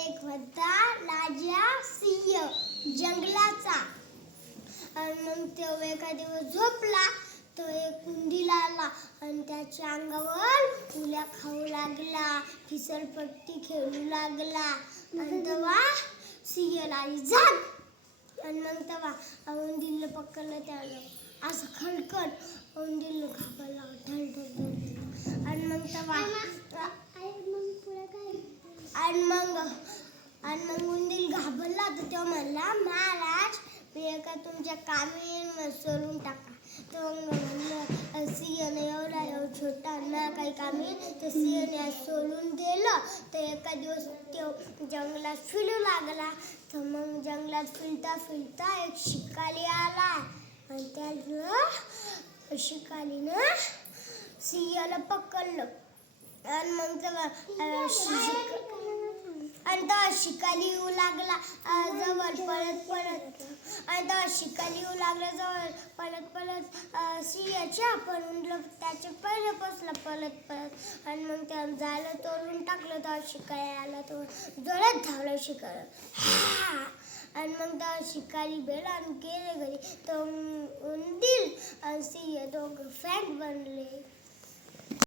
एक होता राजा सिंह जंगलाचा. आणि मग तो एका दिवस झोपला. तो एक उंदीर आला आणि त्याच्या अंगावर उल्या खाऊ लागला, फिसलपट्टी खेळू लागला. आणि तेव्हा सिंहाला आली जाग. आणि मग तेव्हा उंदीरला पकडलं. त्यानं असं खणखण उंदीरला घाबरला, ढल ढल ढल. आणि मग तेव्हा आणि मग उंदीर घाबरला. तर तो म्हणला, महाराज मी एका तुमच्या कामी सोडून टाका. तर म्हणलं सिंहने एवढा छोटा ना काही कामी. तर सिंहने सोडून दिलं. तर एका दिवस तो जंगलात फिरू लागला. तर मग जंगलात फिरता फिरता एक शिकारी आला. आणि त्या शिकारीनं सिंहाला पकडलं. आणि मग तेव्हा शिकारी येऊ लागला जवळ पळत पळत. आणि तेव्हा शिकारी येऊ लागला जवळ पळत पळत सिंहाच्या. पण त्याच्या पहिले बसला पळत पळत. आणि मग त्या जाळं तोडून टाकलं. तेव्हा शिकारी आला. तो जोरात धावला शिकारी. आणि मग तेव्हा शिकारी बेला आणि गेले घरी. तो उंदीर आणि सिंह दोघं फ्रेंड बनले.